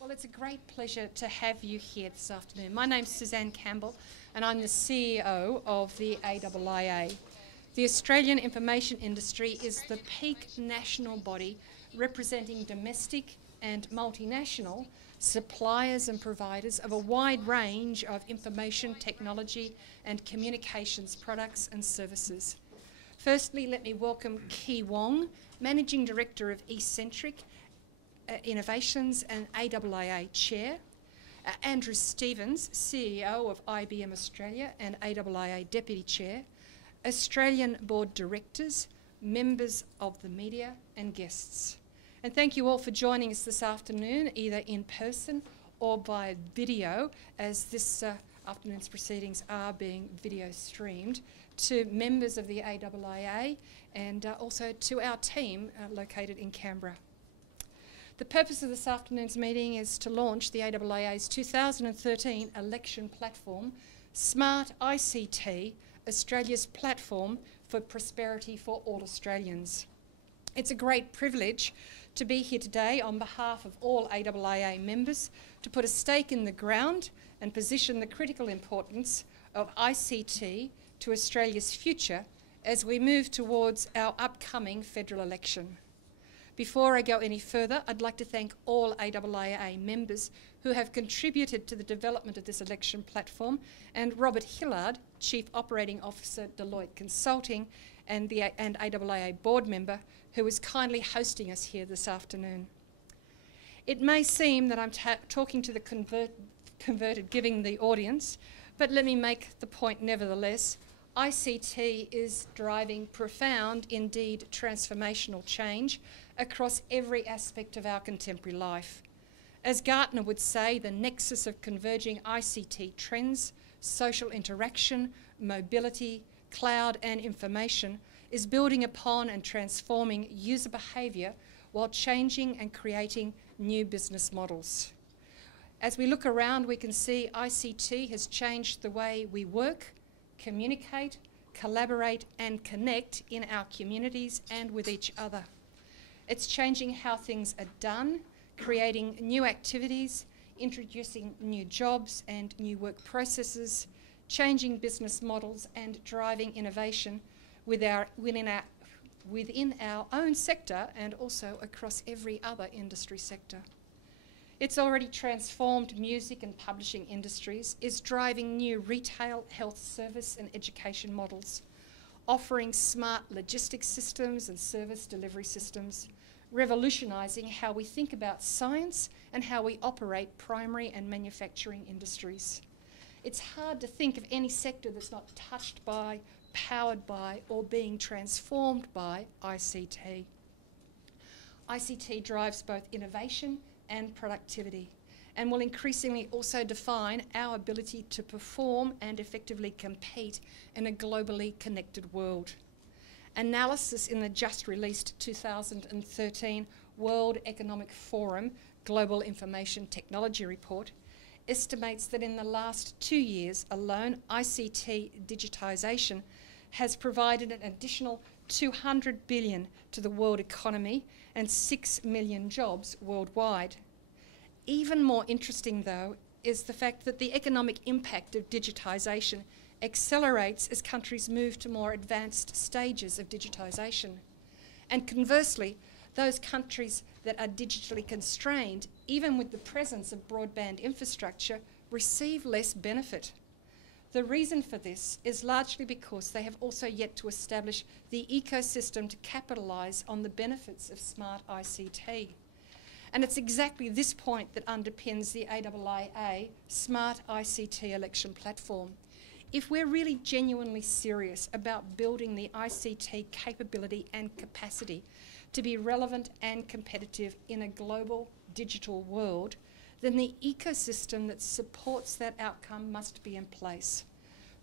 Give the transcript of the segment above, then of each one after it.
Well, it's a great pleasure to have you here this afternoon. My name's Suzanne Campbell, and I'm the CEO of the AIIA. The Australian Information Industry is the peak national body representing domestic and multinational suppliers and providers of a wide range of information technology and communications products and services. Firstly, let me welcome Kee Wong, Managing Director of Eccentric Innovations and AIIA Chair, Andrew Stevens, CEO of IBM Australia and AIIA Deputy Chair, Australian Board Directors, members of the media and guests. And thank you all for joining us this afternoon, either in person or by video, as this afternoon's proceedings are being video streamed, to members of the AIIA and also to our team located in Canberra. The purpose of this afternoon's meeting is to launch the AIIA's 2013 election platform, SmartICT, Australia's platform for prosperity for all Australians. It's a great privilege to be here today on behalf of all AIIA members to put a stake in the ground and position the critical importance of ICT to Australia's future as we move towards our upcoming federal election. Before I go any further, I'd like to thank all AIIA members who have contributed to the development of this election platform, and Robert Hillard, Chief Operating Officer, Deloitte Consulting, and AIIA board member, who is kindly hosting us here this afternoon. It may seem that I'm talking to the converted, giving the audience, but let me make the point nevertheless. ICT is driving profound, indeed transformational change across every aspect of our contemporary life. As Gartner would say, the nexus of converging ICT trends, social interaction, mobility, cloud and information is building upon and transforming user behaviour while changing and creating new business models. As we look around, we can see ICT has changed the way we work, communicate, collaborate and connect in our communities and with each other. It's changing how things are done, creating new activities, introducing new jobs and new work processes, changing business models and driving innovation within our own sector and also across every other industry sector. It's already transformed music and publishing industries, is driving new retail, health service and education models, offering smart logistics systems and service delivery systems, revolutionising how we think about science and how we operate primary and manufacturing industries. It's hard to think of any sector that's not touched by, powered by or being transformed by ICT. ICT drives both innovation and productivity and will increasingly also define our ability to perform and effectively compete in a globally connected world. Analysis in the just released 2013 World Economic Forum Global Information Technology Report estimates that in the last 2 years alone, ICT digitisation has provided an additional $200 billion to the world economy and 6 million jobs worldwide. Even more interesting, though, is the fact that the economic impact of digitisation accelerates as countries move to more advanced stages of digitisation. And conversely, those countries that are digitally constrained, even with the presence of broadband infrastructure, receive less benefit. The reason for this is largely because they have also yet to establish the ecosystem to capitalise on the benefits of smart ICT. And it's exactly this point that underpins the AIIA Smart ICT election platform. If we're really genuinely serious about building the ICT capability and capacity to be relevant and competitive in a global digital world, then the ecosystem that supports that outcome must be in place,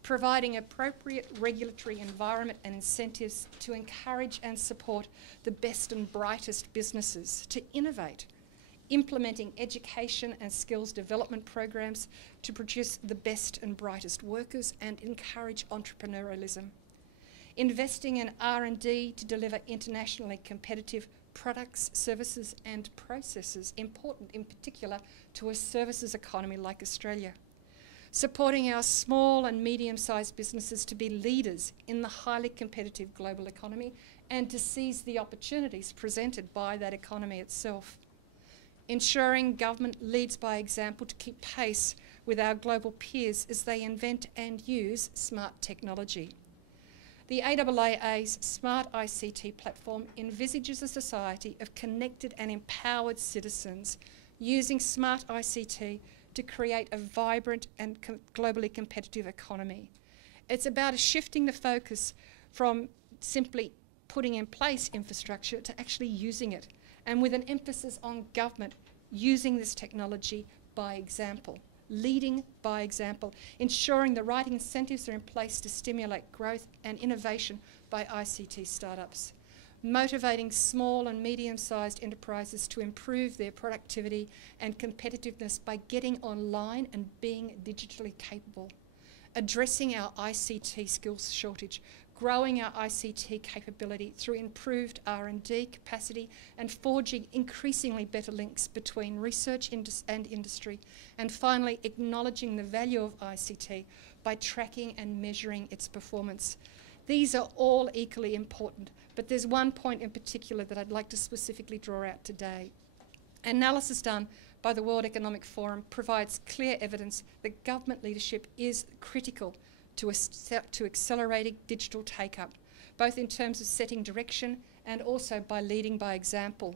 providing appropriate regulatory environment and incentives to encourage and support the best and brightest businesses to innovate, implementing education and skills development programs to produce the best and brightest workers and encourage entrepreneurialism, investing in R&D to deliver internationally competitive products, services and processes, important in particular to a services economy like Australia. Supporting our small and medium-sized businesses to be leaders in the highly competitive global economy and to seize the opportunities presented by that economy itself. Ensuring government leads by example to keep pace with our global peers as they invent and use smart technology. The AIIA's SmartICT platform envisages a society of connected and empowered citizens using SmartICT to create a vibrant and globally competitive economy. It's about shifting the focus from simply putting in place infrastructure to actually using it, and with an emphasis on government using this technology by example, leading by example, ensuring the right incentives are in place to stimulate growth and innovation by ICT startups, motivating small and medium-sized enterprises to improve their productivity and competitiveness by getting online and being digitally capable, addressing our ICT skills shortage, growing our ICT capability through improved R&D capacity and forging increasingly better links between research and industry, and finally acknowledging the value of ICT by tracking and measuring its performance. These are all equally important, but there's one point in particular that I'd like to specifically draw out today. Analysis done by the World Economic Forum provides clear evidence that government leadership is critical to accelerating digital take-up, both in terms of setting direction and also by leading by example.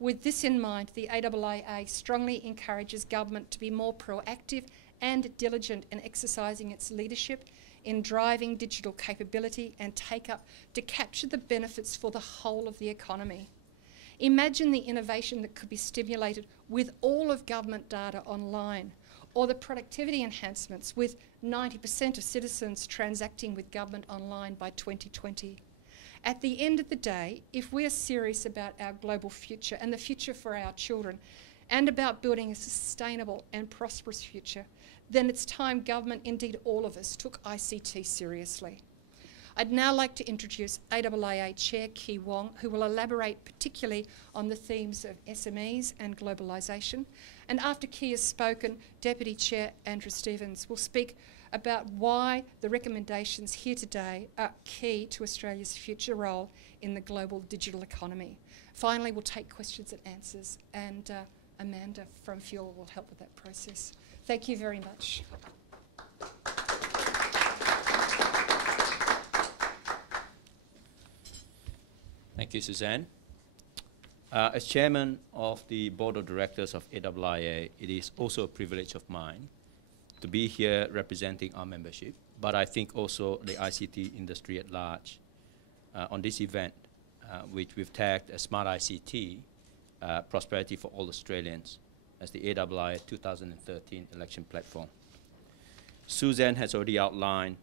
With this in mind, the AIIA strongly encourages government to be more proactive and diligent in exercising its leadership in driving digital capability and take-up to capture the benefits for the whole of the economy. Imagine the innovation that could be stimulated with all of government data online, or the productivity enhancements with 90% of citizens transacting with government online by 2020. At the end of the day, if we're serious about our global future and the future for our children, and about building a sustainable and prosperous future, then it's time government, indeed all of us, took ICT seriously. I'd now like to introduce AIIA Chair Kee Wong, who will elaborate particularly on the themes of SMEs and globalisation. And after Kee has spoken, Deputy Chair Andrew Stevens will speak about why the recommendations here today are key to Australia's future role in the global digital economy. Finally, we'll take questions and answers, and Amanda from Fuel will help with that process. Thank you very much. Thank you, Suzanne. As chairman of the board of directors of AIIA, it is also a privilege of mine to be here representing our membership, but I think also the ICT industry at large on this event, which we've tagged as SmartICT, Prosperity for All Australians, as the AIIA 2013 election platform. Suzanne has already outlined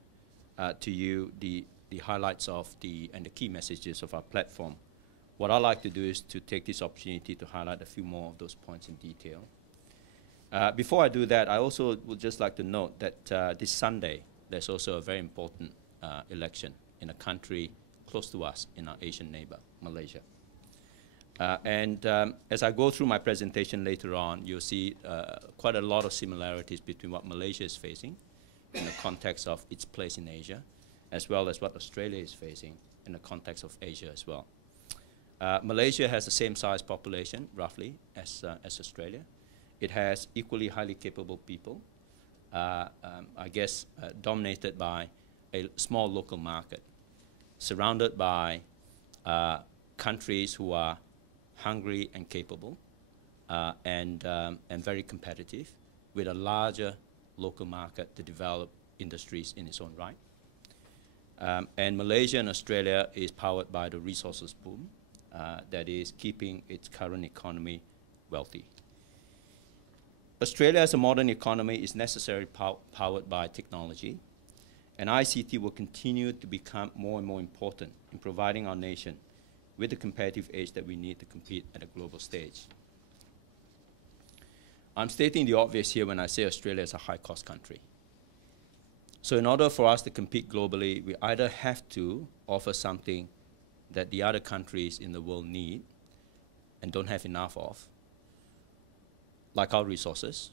to you the highlights of and the key messages of our platform. What I'd like to do is to take this opportunity to highlight a few more of those points in detail. Before I do that, I also would just like to note that this Sunday, there's also a very important election in a country close to us, in our Asian neighbor, Malaysia. As I go through my presentation later on, you'll see quite a lot of similarities between what Malaysia is facing in the context of its place in Asia, as well as what Australia is facing in the context of Asia as well. Malaysia has the same size population, roughly, as Australia. It has equally highly capable people, I guess dominated by a small local market, surrounded by countries who are hungry and capable and very competitive, with a larger local market to develop industries in its own right. And Malaysia and Australia is powered by the resources boom that is keeping its current economy wealthy. Australia as a modern economy is necessarily powered by technology, and ICT will continue to become more and more important in providing our nation with the competitive edge that we need to compete at a global stage. I'm stating the obvious here when I say Australia is a high-cost country. So in order for us to compete globally, we either have to offer something that the other countries in the world need, and don't have enough of, like our resources,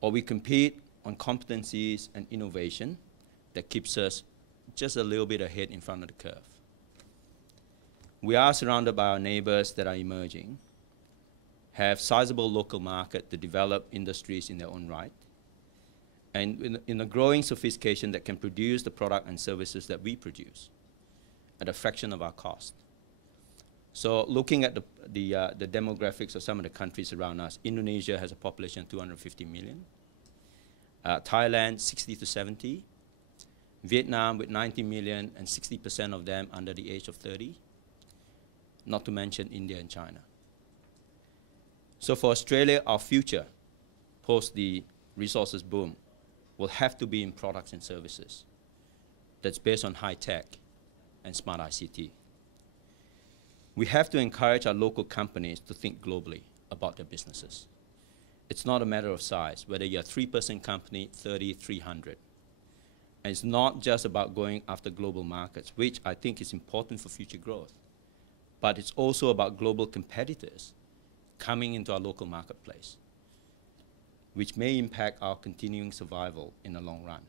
or we compete on competencies and innovation that keeps us just a little bit ahead in front of the curve. We are surrounded by our neighbors that are emerging, have sizable local market to develop industries in their own right, and in a growing sophistication that can produce the product and services that we produce at a fraction of our cost. So looking at the demographics of some of the countries around us, Indonesia has a population of 250 million, Thailand 60 to 70, Vietnam with 90 million and 60% of them under the age of 30, not to mention India and China. So for Australia, our future, post the resources boom, will have to be in products and services that's based on high tech and smart ICT. We have to encourage our local companies to think globally about their businesses. It's not a matter of size, whether you're a 3-person company, 30, 300. And it's not just about going after global markets, which I think is important for future growth, but it's also about global competitors coming into our local marketplace, which may impact our continuing survival in the long run.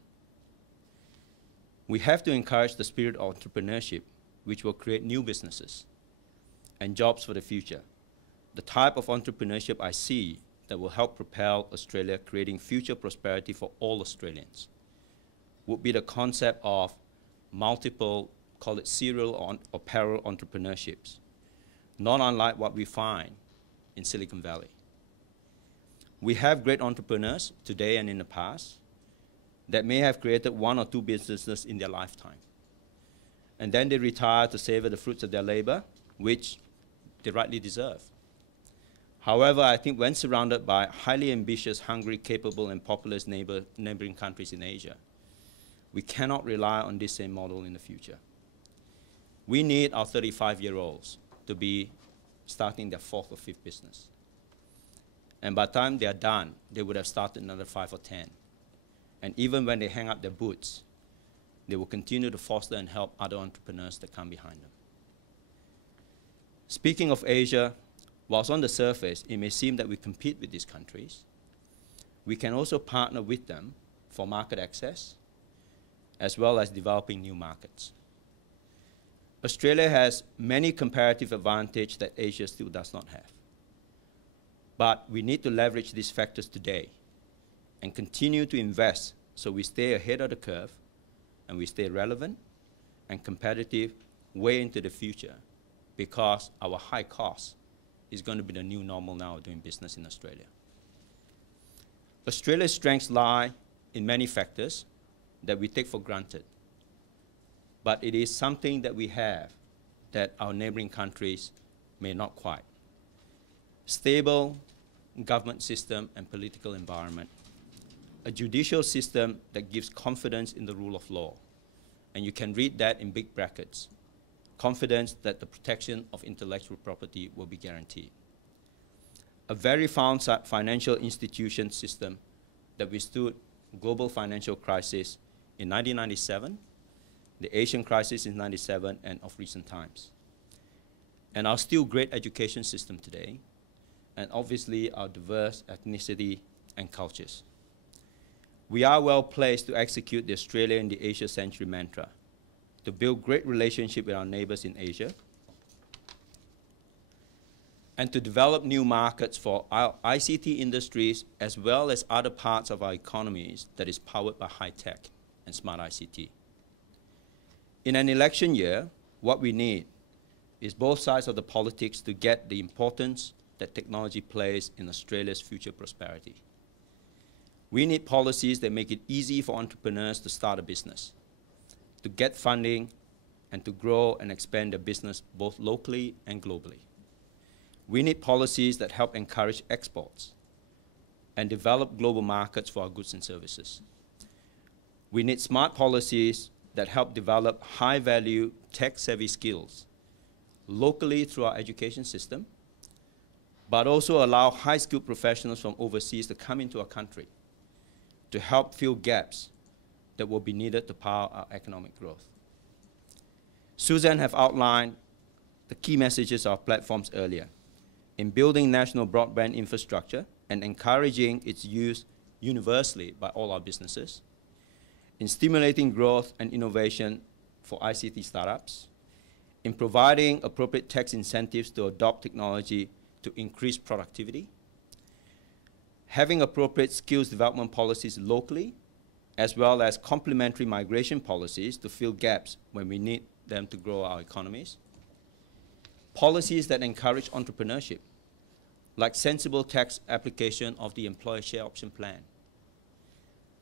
We have to encourage the spirit of entrepreneurship, which will create new businesses and jobs for the future. The type of entrepreneurship I see that will help propel Australia, creating future prosperity for all Australians, would be the concept of multiple, call it serial or parallel entrepreneurships, not unlike what we find in Silicon Valley. We have great entrepreneurs today and in the past that may have created 1 or 2 businesses in their lifetime. And then they retire to savor the fruits of their labor, which they rightly deserve. However, I think when surrounded by highly ambitious, hungry, capable, and populous neighboring countries in Asia, we cannot rely on this same model in the future. We need our 35-year-olds to be starting their 4th or 5th business. And by the time they are done, they would have started another 5 or 10. And even when they hang up their boots, they will continue to foster and help other entrepreneurs that come behind them. Speaking of Asia, whilst on the surface, it may seem that we compete with these countries, we can also partner with them for market access, as well as developing new markets. Australia has many comparative advantages that Asia still does not have. But we need to leverage these factors today and continue to invest so we stay ahead of the curve and we stay relevant and competitive way into the future, because our high cost is going to be the new normal now of doing business in Australia. Australia's strengths lie in many factors that we take for granted, but it is something that we have that our neighboring countries may not quite. Stable government system and political environment, a judicial system that gives confidence in the rule of law, and you can read that in big brackets, confidence that the protection of intellectual property will be guaranteed. A very sound financial institution system that withstood global financial crisis in 1997, the Asian crisis in 97, and of recent times. And our still great education system today, and obviously our diverse ethnicity and cultures. We are well placed to execute the Australia in the Asia Century mantra, to build great relationship with our neighbors in Asia, and to develop new markets for our ICT industries as well as other parts of our economies that is powered by high tech and smart ICT. In an election year, what we need is both sides of the politics to get the importance that technology plays in Australia's future prosperity. We need policies that make it easy for entrepreneurs to start a business, to get funding, and to grow and expand their business both locally and globally. We need policies that help encourage exports and develop global markets for our goods and services. We need smart policies that help develop high-value, tech-savvy skills locally through our education system, but also allow high-skilled professionals from overseas to come into our country to help fill gaps that will be needed to power our economic growth. Suzanne have outlined the key messages of our platforms earlier. in building national broadband infrastructure and encouraging its use universally by all our businesses, in stimulating growth and innovation for ICT startups, in providing appropriate tax incentives to adopt technology to increase productivity, having appropriate skills development policies locally, as well as complementary migration policies to fill gaps when we need them to grow our economies, policies that encourage entrepreneurship, like sensible tax application of the employer share option plan,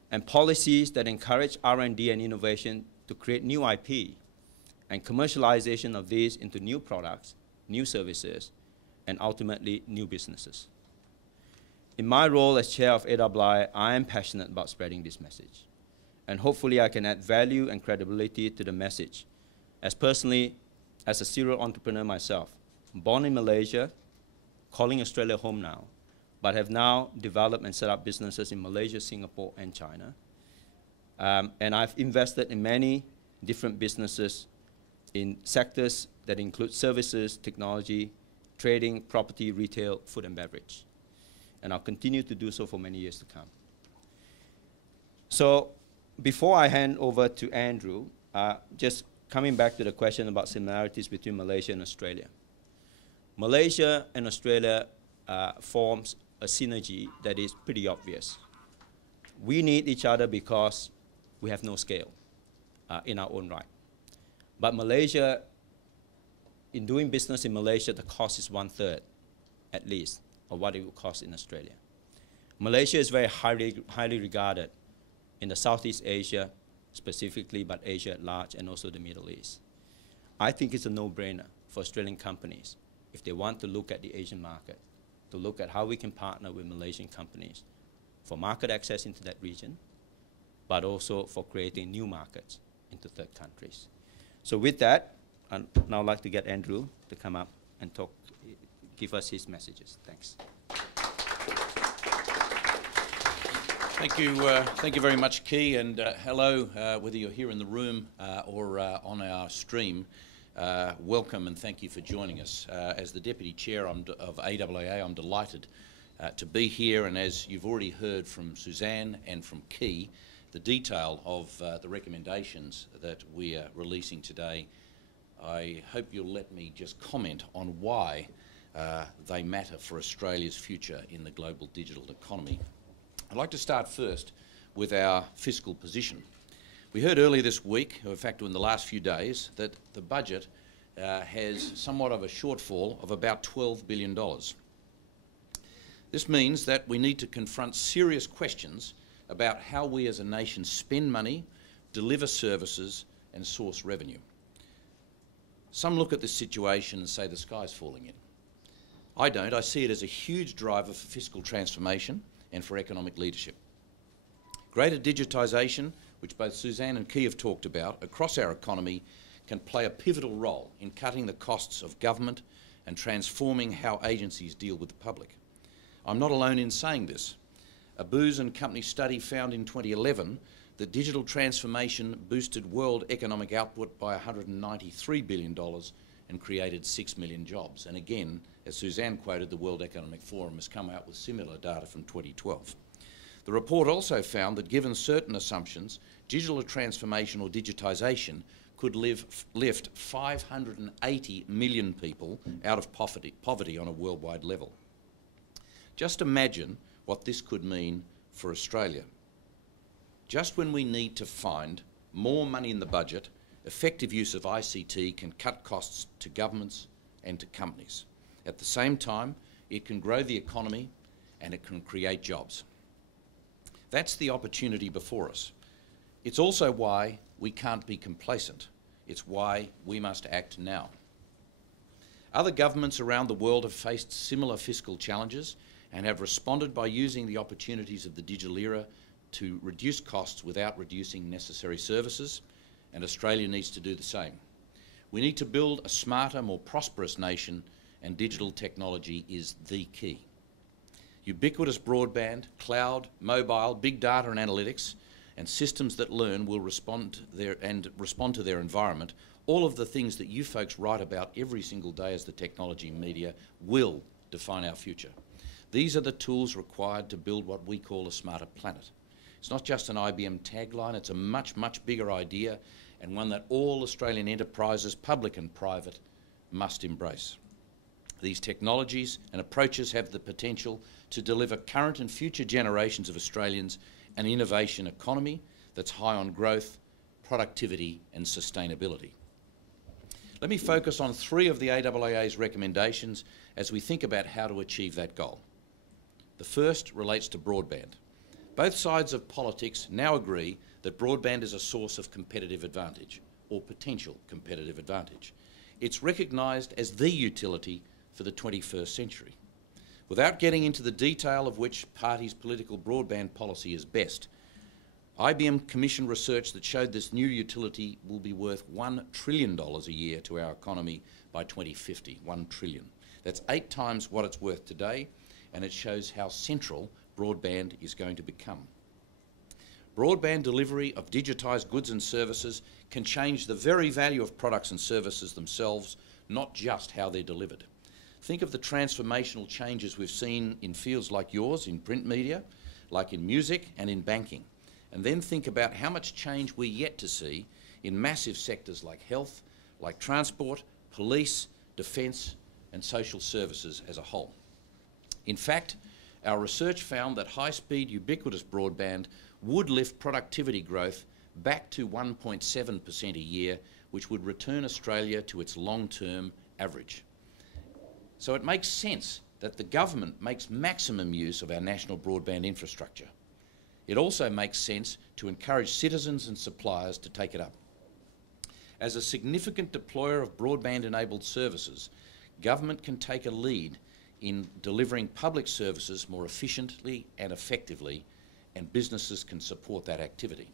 and policies that encourage R&D and innovation to create new IP and commercialization of these into new products, new services, and ultimately new businesses. In my role as chair of AIIA, I am passionate about spreading this message, and hopefully I can add value and credibility to the message, as personally, as a serial entrepreneur myself, born in Malaysia, calling Australia home now, but have now developed and set up businesses in Malaysia, Singapore, and China. And I've invested in many different businesses in sectors that include services, technology, trading, property, retail, food and beverage. And I'll continue to do so for many years to come. So before I hand over to Andrew, just coming back to the question about similarities between Malaysia and Australia. Malaysia and Australia forms a synergy that is pretty obvious. We need each other because we have no scale in our own right. But Malaysia, in doing business in Malaysia, the cost is 1/3, at least, of what it would cost in Australia. Malaysia is very highly regarded in the Southeast Asia specifically, but Asia at large, and also the Middle East. I think it's a no-brainer for Australian companies, if they want to look at the Asian market, to look at how we can partner with Malaysian companies for market access into that region, but also for creating new markets into third countries. So with that, I'd now like to get Andrew to come up and talk, give us his messages. Thanks. Thank you very much, Key, and hello, whether you're here in the room or on our stream. Welcome and thank you for joining us. As the Deputy Chair of AIIA, I'm delighted to be here, and as you've already heard from Suzanne and from Key, the detail of the recommendations that we are releasing today, I hope you'll let me just comment on why they matter for Australia's future in the global digital economy. I'd like to start first with our fiscal position. We heard earlier this week, or in fact in the last few days, that the budget has somewhat of a shortfall of about $12 billion. This means that we need to confront serious questions about how we as a nation spend money, deliver services and source revenue. Some look at this situation and say the sky's falling in. I don't. I see it as a huge driver for fiscal transformation and for economic leadership. Greater digitisation, which both Suzanne and Key have talked about, across our economy can play a pivotal role in cutting the costs of government and transforming how agencies deal with the public. I'm not alone in saying this. A Booz & Company study found in 2011 that digital transformation boosted world economic output by $193 billion and created 6 million jobs. And again, as Suzanne quoted, the World Economic Forum has come out with similar data from 2012. The report also found that given certain assumptions, digital transformation or digitisation could lift 580 million people out of poverty on a worldwide level. Just imagine what this could mean for Australia. Just when we need to find more money in the budget, effective use of ICT can cut costs to governments and to companies. At the same time, it can grow the economy and it can create jobs. That's the opportunity before us. It's also why we can't be complacent. It's why we must act now. Other governments around the world have faced similar fiscal challenges and have responded by using the opportunities of the digital era to reduce costs without reducing necessary services, and Australia needs to do the same. We need to build a smarter, more prosperous nation, and digital technology is the key. Ubiquitous broadband, cloud, mobile, big data and analytics, and systems that learn will respond to their environment. All of the things that you folks write about every single day as the technology media will define our future. These are the tools required to build what we call a smarter planet. It's not just an IBM tagline, it's a much, much bigger idea, and one that all Australian enterprises, public and private, must embrace. These technologies and approaches have the potential to deliver current and future generations of Australians an innovation economy that's high on growth, productivity and sustainability. Let me focus on 3 of the AIIA's recommendations as we think about how to achieve that goal. The first relates to broadband. Both sides of politics now agree that broadband is a source of competitive advantage, or potential competitive advantage. It's recognised as the utility for the 21st century. Without getting into the detail of which party's political broadband policy is best, IBM commissioned research that showed this new utility will be worth $1 trillion a year to our economy by 2050, $1 trillion. That's 8 times what it's worth today, and it shows how central broadband is going to become. Broadband delivery of digitised goods and services can change the very value of products and services themselves, not just how they're delivered. Think of the transformational changes we've seen in fields like yours, in print media, like in music and in banking. And then think about how much change we're yet to see in massive sectors like health, like transport, police, defence and social services as a whole. In fact, our research found that high-speed ubiquitous broadband would lift productivity growth back to 1.7% a year, which would return Australia to its long-term average. So it makes sense that the government makes maximum use of our national broadband infrastructure. It also makes sense to encourage citizens and suppliers to take it up. As a significant deployer of broadband-enabled services, government can take a lead in delivering public services more efficiently and effectively, and businesses can support that activity.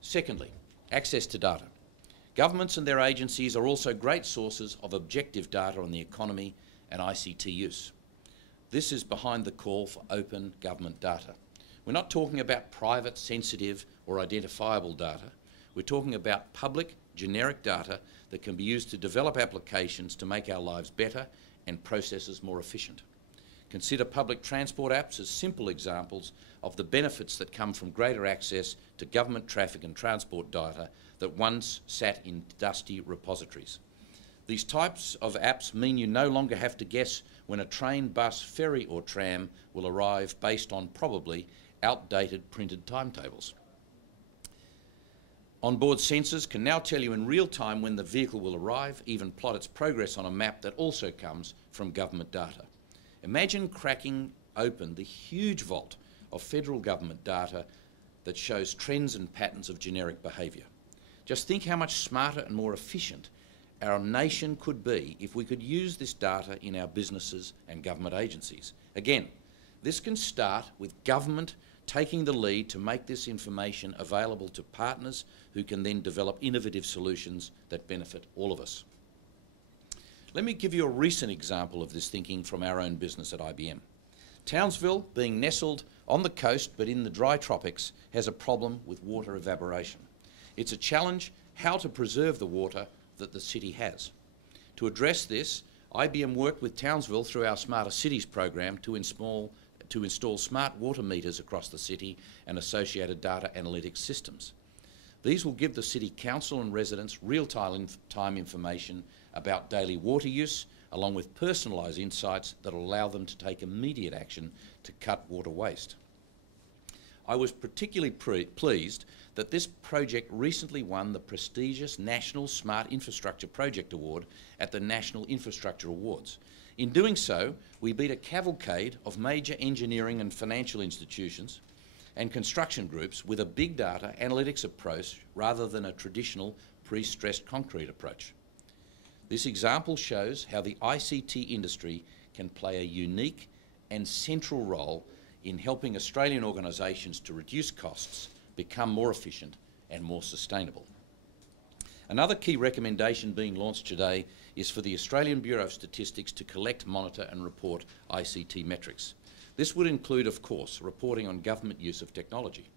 Secondly, access to data. Governments and their agencies are also great sources of objective data on the economy and ICT use. This is behind the call for open government data. We're not talking about private, sensitive or identifiable data. We're talking about public, generic data that can be used to develop applications to make our lives better and processes more efficient. Consider public transport apps as simple examples of the benefits that come from greater access to government traffic and transport data that once sat in dusty repositories. These types of apps mean you no longer have to guess when a train, bus, ferry or tram will arrive based on probably outdated printed timetables. Onboard sensors can now tell you in real time when the vehicle will arrive, even plot its progress on a map that also comes from government data. Imagine cracking open the huge vault of federal government data that shows trends and patterns of generic behaviour. Just think how much smarter and more efficient our nation could be if we could use this data in our businesses and government agencies. Again, this can start with government taking the lead to make this information available to partners who can then develop innovative solutions that benefit all of us. Let me give you a recent example of this thinking from our own business at IBM. Townsville, being nestled on the coast but in the dry tropics, has a problem with water evaporation. It's a challenge how to preserve the water that the city has. To address this, IBM worked with Townsville through our Smarter Cities program to install smart water meters across the city and associated data analytics systems. These will give the City Council and residents real-time information about daily water use, along with personalised insights that will allow them to take immediate action to cut water waste. I was particularly pleased that this project recently won the prestigious National Smart Infrastructure Project Award at the National Infrastructure Awards. In doing so, we beat a cavalcade of major engineering and financial institutions and construction groups with a big data analytics approach rather than a traditional pre-stressed concrete approach. This example shows how the ICT industry can play a unique and central role in helping Australian organisations to reduce costs, become more efficient and more sustainable. Another key recommendation being launched today is for the Australian Bureau of Statistics to collect, monitor and report ICT metrics. This would include, of course, reporting on government use of technology.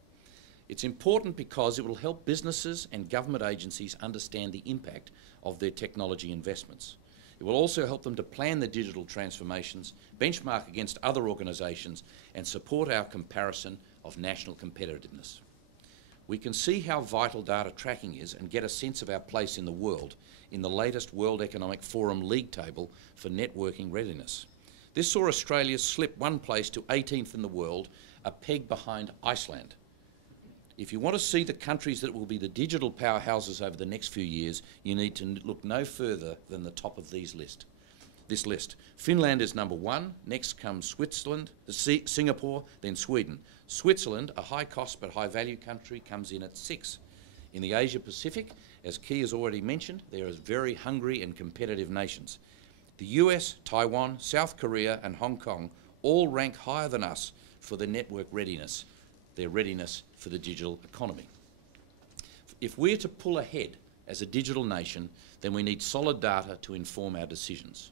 It's important because it will help businesses and government agencies understand the impact of their technology investments. It will also help them to plan their digital transformations, benchmark against other organisations, and support our comparison of national competitiveness. We can see how vital data tracking is and get a sense of our place in the world in the latest World Economic Forum league table for networking readiness. This saw Australia slip one place to 18th in the world, a peg behind Iceland. If you want to see the countries that will be the digital powerhouses over the next few years, you need to look no further than the top of this list. Finland is number 1, next comes Switzerland, Singapore, then Sweden. Switzerland, a high-cost but high-value country, comes in at 6. In the Asia-Pacific, as Key has already mentioned, there are very hungry and competitive nations. The US, Taiwan, South Korea and Hong Kong all rank higher than us for their network readiness, their readiness for the digital economy. If we're to pull ahead as a digital nation, then we need solid data to inform our decisions.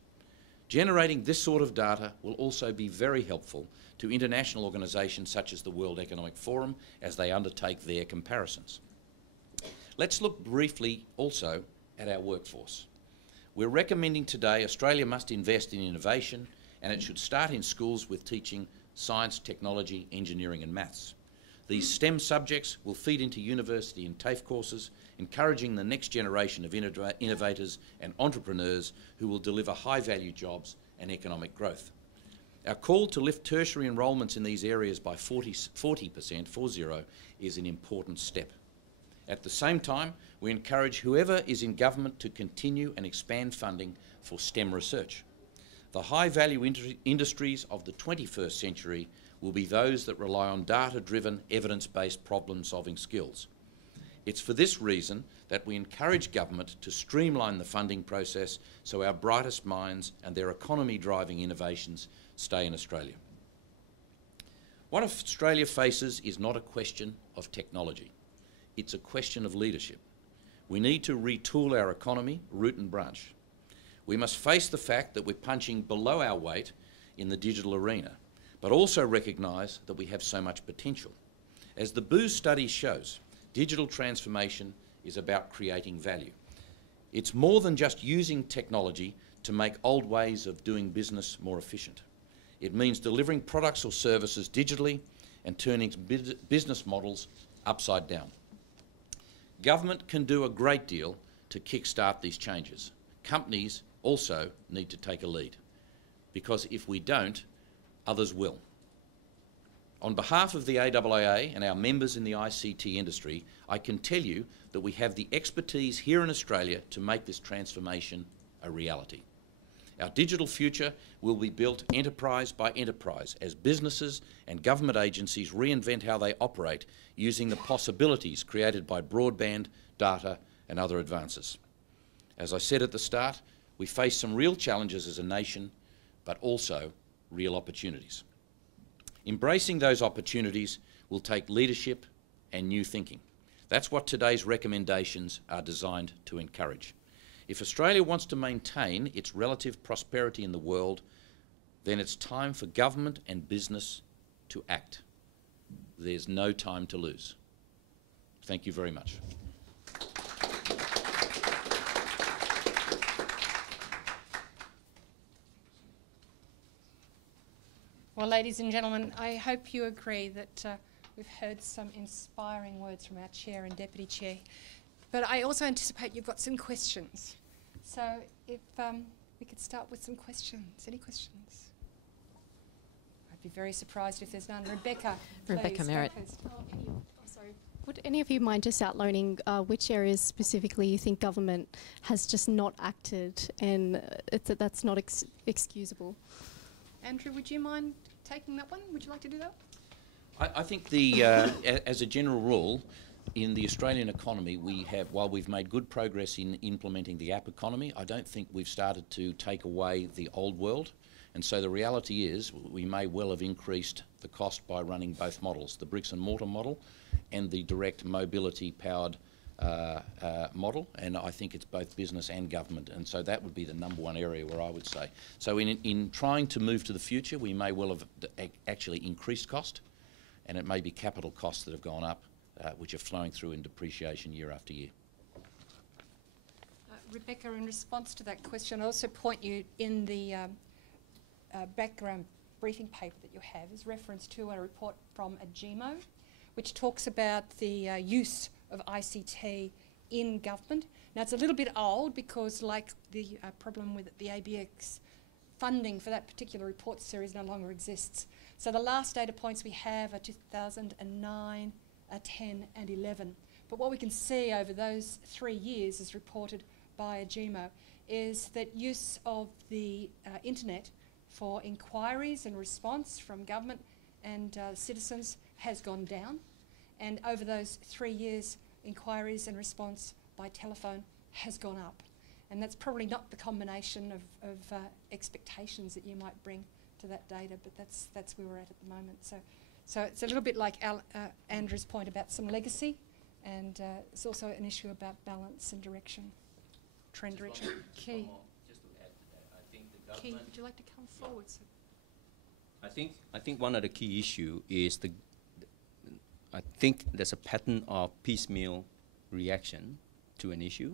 Generating this sort of data will also be very helpful to international organisations such as the World Economic Forum as they undertake their comparisons. Let's look briefly also at our workforce. We're recommending today Australia must invest in innovation, and it should start in schools with teaching science, technology, engineering and maths. These STEM subjects will feed into university and TAFE courses, encouraging the next generation of innovators and entrepreneurs who will deliver high-value jobs and economic growth. Our call to lift tertiary enrolments in these areas by 40%, is an important step. At the same time, we encourage whoever is in government to continue and expand funding for STEM research. The high-value industries of the 21st century will be those that rely on data-driven, evidence-based problem-solving skills. It's for this reason that we encourage government to streamline the funding process so our brightest minds and their economy-driving innovations stay in Australia. What Australia faces is not a question of technology. It's a question of leadership. We need to retool our economy, root and branch. We must face the fact that we're punching below our weight in the digital arena, but also recognise that we have so much potential. As the Booz study shows, digital transformation is about creating value. It's more than just using technology to make old ways of doing business more efficient. It means delivering products or services digitally and turning business models upside down. Government can do a great deal to kickstart these changes. Companies also need to take a lead, because if we don't, others will. On behalf of the AIIA and our members in the ICT industry, I can tell you that we have the expertise here in Australia to make this transformation a reality. Our digital future will be built enterprise by enterprise as businesses and government agencies reinvent how they operate using the possibilities created by broadband, data and other advances. As I said at the start, we face some real challenges as a nation, but also real opportunities. Embracing those opportunities will take leadership and new thinking. That's what today's recommendations are designed to encourage. If Australia wants to maintain its relative prosperity in the world, then it's time for government and business to act. There's no time to lose. Thank you very much. Well, ladies and gentlemen, I hope you agree that we've heard some inspiring words from our Chair and Deputy Chair. But I also anticipate you've got some questions. So if we could start with some questions. Any questions? I'd be very surprised if there's none. Rebecca, please. Rebecca Merritt. Would any of you mind just outlining which areas specifically you think government has just not acted and that's not excusable? Andrew, would you mind taking that one? Would you like to do that? I think as a general rule, in the Australian economy, while we've made good progress in implementing the app economy, I don't think we've started to take away the old world. And so the reality is we may well have increased the cost by running both models, the bricks and mortar model and the direct mobility powered model, and I think it's both business and government, and so that would be the number one area where I would say. So in trying to move to the future, we may well have actually increased cost, and it may be capital costs that have gone up, which are flowing through in depreciation year after year. Rebecca, in response to that question, I also point you in the background briefing paper that you have is reference to a report from AIIA, which talks about the use of ICT in government. Now, it's a little bit old because, like the problem with the ABX, funding for that particular report series no longer exists. So the last data points we have are 2009, 10 and 11. But what we can see over those 3 years, as reported by AIIA, is that use of the internet for inquiries and response from government and citizens has gone down. And over those 3 years, inquiries and response by telephone has gone up. And that's probably not the combination of expectations that you might bring to that data, but that's where we're at the moment. So it's a little bit like Andrew's point about some legacy, and it's also an issue about balance and direction, trend direction. Key. Just to add to that, I think the Key, government... would you like to come forward? So I think one of the key issue is I think there's a pattern of piecemeal reaction to an issue.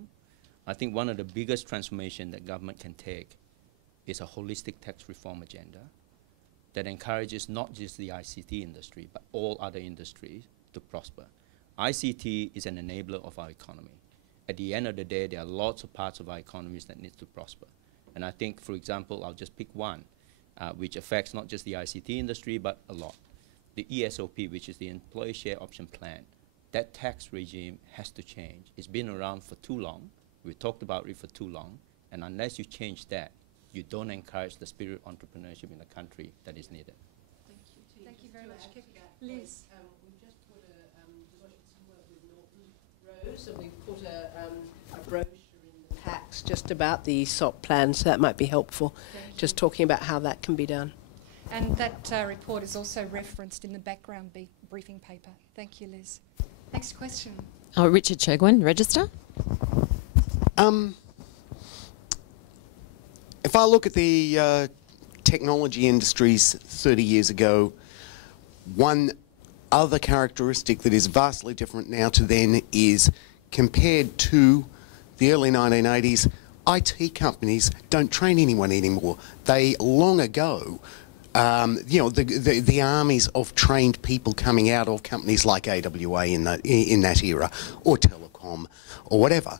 I think one of the biggest transformation that government can take is a holistic tax reform agenda that encourages not just the ICT industry, but all other industries to prosper. ICT is an enabler of our economy. At the end of the day, there are lots of parts of our economies that need to prosper. And I think, for example, I'll just pick one, which affects not just the ICT industry, but a lot. The ESOP, which is the Employee Share Option Plan, that tax regime has to change. It's been around for too long. We've talked about it for too long. And unless you change that, you don't encourage the spirit of entrepreneurship in the country that is needed. thank you. Thank you very much, Key. Liz. We've just put some work with Norton Rose, and we've put a brochure in the packs just about the SOP plan, so that might be helpful, just talking about how that can be done. And that report is also referenced in the background briefing paper. Thank you, Liz. Next question. Richard Chegwin, Register. If I look at the technology industries 30 years ago, one other characteristic that is vastly different now to then is, compared to the early 1980s, IT companies don't train anyone anymore. They long ago, you know, the armies of trained people coming out of companies like AIIA in that era, or telecom, or whatever,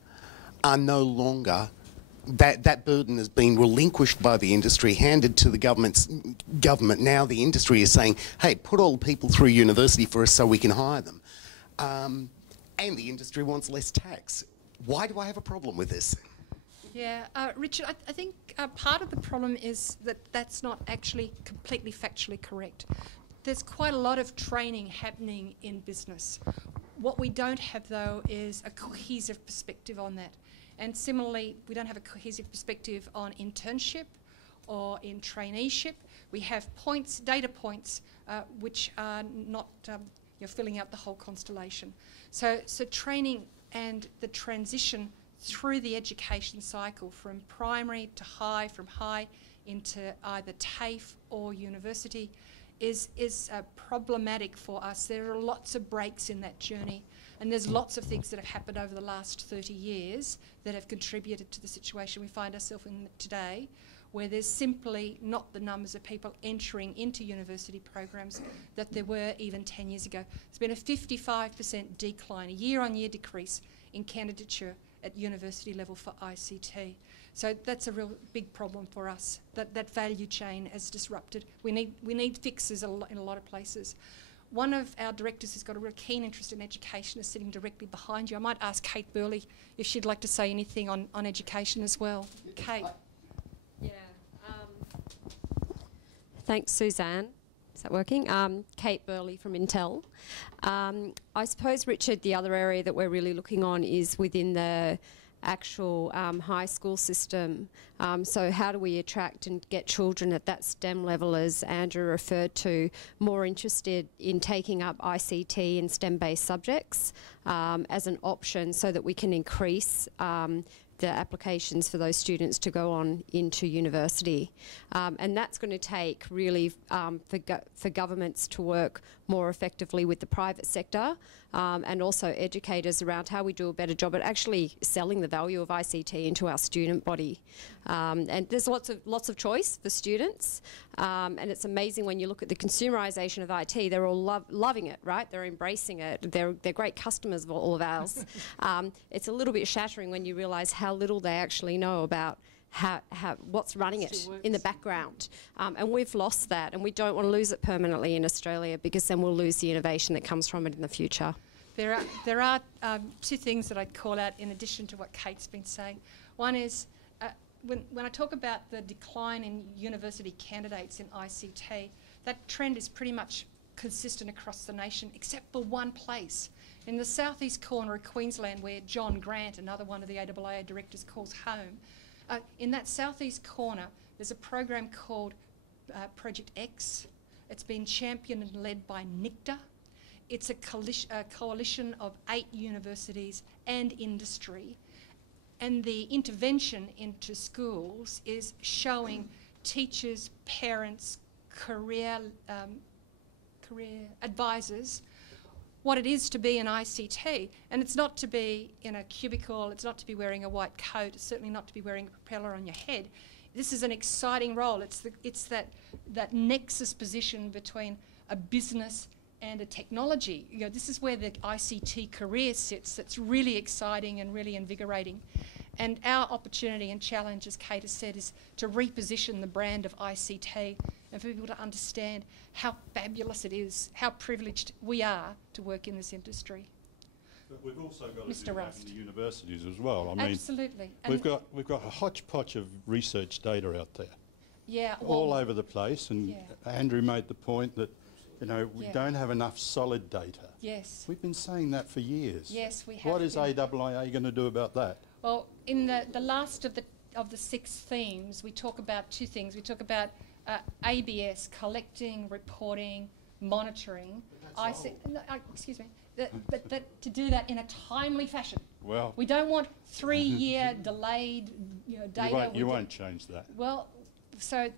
are no longer. That burden has been relinquished by the industry, handed to the government. Now the industry is saying, hey, put all the people through university for us so we can hire them. And the industry wants less tax. Why do I have a problem with this? Yeah, Richard, I think part of the problem is that that's not actually completely factually correct. There's quite a lot of training happening in business. What we don't have, though, is a cohesive perspective on that. And similarly, we don't have a cohesive perspective on internship or in traineeship. We have points, data points, which are not you're filling out the whole constellation. So training and the transition through the education cycle from primary to high, from high into either TAFE or university is problematic for us. There are lots of breaks in that journey. And there's lots of things that have happened over the last 30 years that have contributed to the situation we find ourselves in today, where there's simply not the numbers of people entering into university programs that there were even 10 years ago. There's been a 55% decline, a year-on-year decrease in candidature at university level for ICT. So that's a real big problem for us, that value chain has disrupted. We need fixes in a lot of places. One of our directors who's got a real keen interest in education is sitting directly behind you. I might ask Kate Burley if she'd like to say anything on education as well. Kate. Yeah. Thanks, Suzanne. Is that working? Kate Burley from Intel. I suppose, Richard, the other area that we're really looking on is within the actual high school system. So how do we attract and get children at that STEM level, as Andrew referred to, more interested in taking up ICT and STEM-based subjects as an option, so that we can increase the applications for those students to go on into university. And that's going to take really for governments to work more effectively with the private sector, and also educators around how we do a better job at actually selling the value of ICT into our student body. And there's lots of choice for students, and it's amazing when you look at the consumerisation of IT. They're all loving it, right? They're embracing it. They're great customers of all of ours. It's a little bit shattering when you realise how little they actually know about what's running it in the background. And we've lost that, and we don't want to lose it permanently in Australia, because then we'll lose the innovation that comes from it in the future. There are two things that I'd call out in addition to what Kate's been saying. One is, when I talk about the decline in university candidates in ICT, that trend is pretty much consistent across the nation, except for one place. In the southeast corner of Queensland, where John Grant, another one of the AIIA directors, calls home, in that southeast corner, there's a program called Project X. It's been championed and led by NICTA. It's a coalition of 8 universities and industry. And the intervention into schools is showing teachers, parents, career advisors what it is to be an ICT. And it's not to be in a cubicle, it's not to be wearing a white coat, it's certainly not to be wearing a propeller on your head. This is an exciting role. It's that nexus position between a business and a technology. You know, this is where the ICT career sits. That's really exciting and really invigorating. And our opportunity and challenge, as Kate has said, is to reposition the brand of ICT and for people to understand how fabulous it is, how privileged we are to work in this industry. But we've also got Mr. to do that Rust. in the universities as well. I mean, absolutely. we've got a hodgepodge of research data out there, yeah, all over the place. And yeah. Andrew made the point that, you know, we Yeah. don't have enough solid data. Yes. We've been saying that for years. Yes, we have. What is been. AIIA going to do about that? Well, in the last of the 6 themes, we talk about 2 things. We talk about ABS, collecting, reporting, monitoring. Excuse me. But to do that in a timely fashion. Well, We don't want 3-year delayed, data. you won't change that. Well, so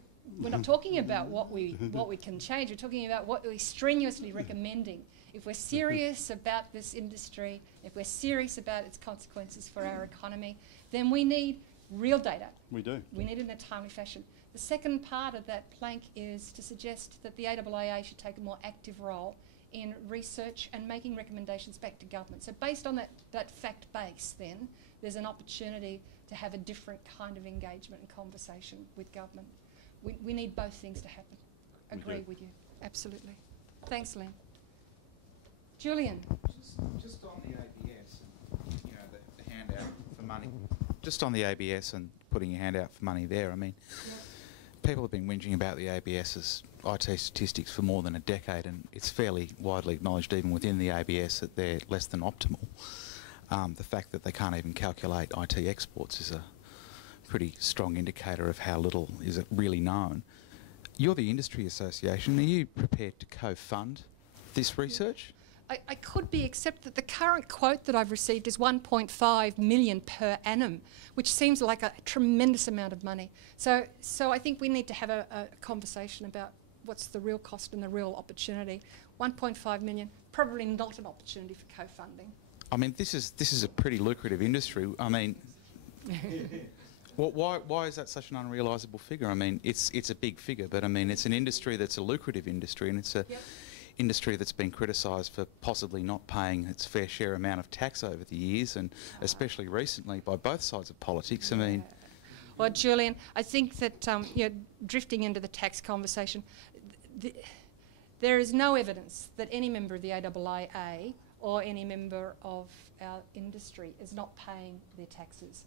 we're not talking about what we can change. We're talking about what we're strenuously recommending. If we're serious about this industry, if we're serious about its consequences for our economy, then we need real data. We do. We need it in a timely fashion. The second part of that plank is to suggest that the AIIA should take a more active role in research and making recommendations back to government. So based on that fact base, then, there's an opportunity to have a different kind of engagement and conversation with government. We need both things to happen. Agree with you. Absolutely. Thanks, Len. Julian. Just on the ABS, and, you know, the handout for money. Just on the ABS and putting your hand out for money there, I mean, people have been whinging about the ABS's IT statistics for more than a decade, and it's fairly widely acknowledged even within the ABS that they're less than optimal. The fact that they can't even calculate IT exports is a pretty strong indicator of how little is really known. You're the industry association. Are you prepared to co-fund this research? I could be, except that the current quote that I've received is 1.5 million per annum, which seems like a tremendous amount of money. So I think we need to have a conversation about what's the real cost and the real opportunity. 1.5 million, probably not an opportunity for co-funding. I mean, this is a pretty lucrative industry. I mean, why is that such an unrealisable figure? I mean, it's a big figure, but I mean, it's an industry that's a lucrative industry, and it's a industry that's been criticised for possibly not paying its fair share amount of tax over the years, and especially recently by both sides of politics. I mean, well, Julian, I think that drifting into the tax conversation, there is no evidence that any member of the AIIA or any member of our industry is not paying their taxes.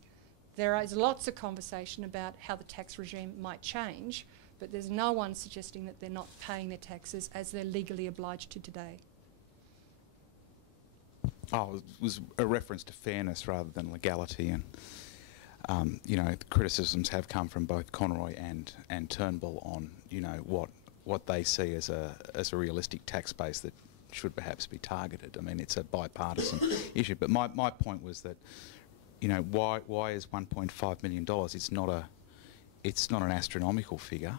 There is lots of conversation about how the tax regime might change, but there's no one suggesting that they're not paying their taxes as they're legally obliged to today. Oh, it was a reference to fairness rather than legality, and you know, the criticisms have come from both Conroy and Turnbull on, you know, what they see as a realistic tax base that should perhaps be targeted. I mean, it's a bipartisan issue, but my point was that you know, why is $1.5 million? It's not an astronomical figure.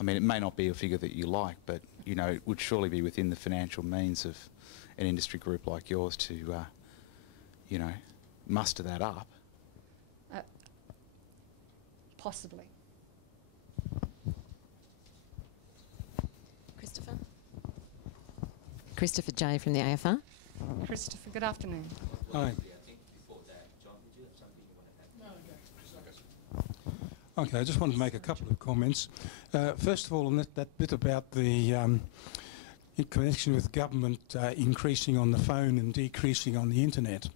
I mean, it may not be a figure that you like, but you know, it would surely be within the financial means of an industry group like yours to, you know, muster that up. Possibly. Christopher J from the AFR. Christopher, good afternoon. Hi. Okay, I just wanted to make a couple of comments. First of all, on that bit about the in connection with government increasing on the phone and decreasing on the internet.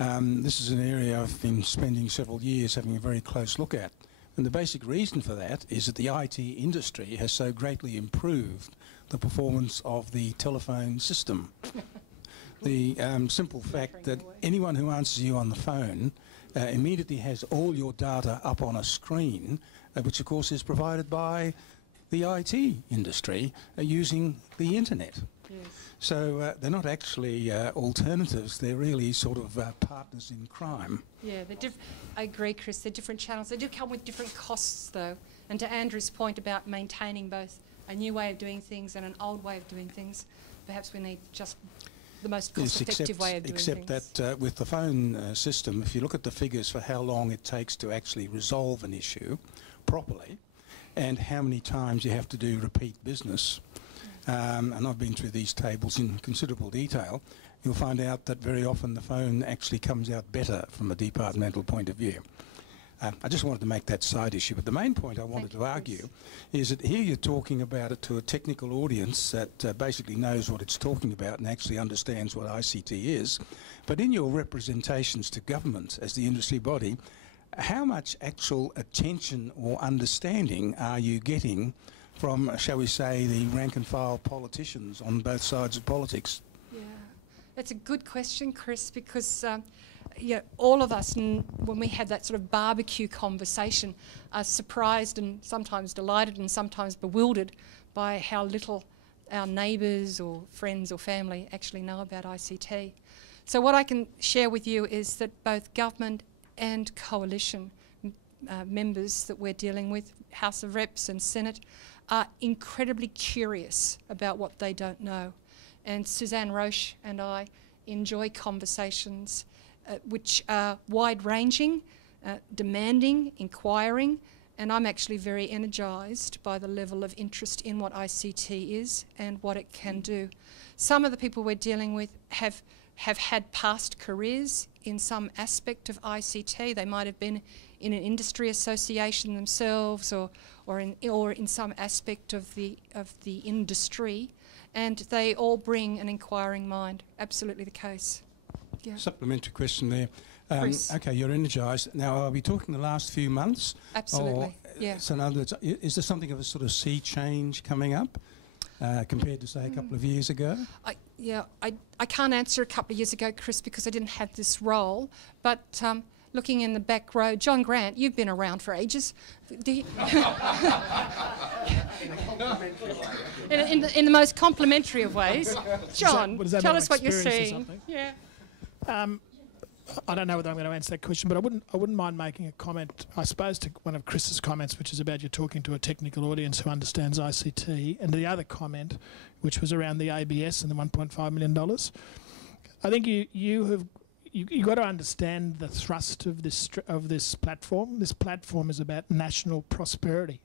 Yeah. This is an area I've been spending several years having a very close look at. And the basic reason for that is that the IT industry has so greatly improved the performance of the telephone system. The simple fact that anyone who answers you on the phone immediately has all your data up on a screen, which of course is provided by the IT industry using the internet. Yes. So they're not actually alternatives, they're really sort of partners in crime. Yeah, I agree, Chris, they're different channels. They do come with different costs though. And to Andrew's point about maintaining both a new way of doing things and an old way of doing things, perhaps we need just the most cost-effective way of doing things. Except that with the phone system, if you look at the figures for how long it takes to actually resolve an issue properly and how many times you have to do repeat business, and I've been through these tables in considerable detail, you'll find out that very often the phone actually comes out better from a departmental point of view. I just wanted to make that side issue, but the main point I wanted to argue is that here you're talking about it to a technical audience that basically knows what it's talking about and actually understands what ICT is, but in your representations to government as the industry body, how much actual attention or understanding are you getting from, shall we say, the rank and file politicians on both sides of politics? Yeah, that's a good question, Chris, because all of us, when we have that sort of barbecue conversation, are surprised and sometimes delighted and sometimes bewildered by how little our neighbours or friends or family actually know about ICT. So what I can share with you is that both government and coalition members that we're dealing with, House of Reps and Senate, are incredibly curious about what they don't know. And Suzanne Roche and I enjoy conversations which are wide-ranging, demanding, inquiring, and I'm actually very energised by the level of interest in what ICT is and what it can do. Some of the people we're dealing with have had past careers in some aspect of ICT. They might have been in an industry association themselves or in some aspect of the industry, and they all bring an inquiring mind. Absolutely the case. Yeah. Supplementary question there. Okay, you're energised. Now, are we talking the last few months? Absolutely, yeah. So in other words, is there something of a sort of sea change coming up compared to, say, a couple of years ago? I can't answer a couple of years ago, Chris, because I didn't have this role. But looking in the back row, John Grant, you've been around for ages. In the most complimentary of ways. John, tell us what you're seeing. Yeah. I don't know whether I'm going to answer that question, but I wouldn't mind making a comment, I suppose, to one of Chris's comments, which is about you talking to a technical audience who understands ICT, and the other comment, which was around the ABS and the $1.5 million. I think you've got to understand the thrust of this platform. This platform is about national prosperity.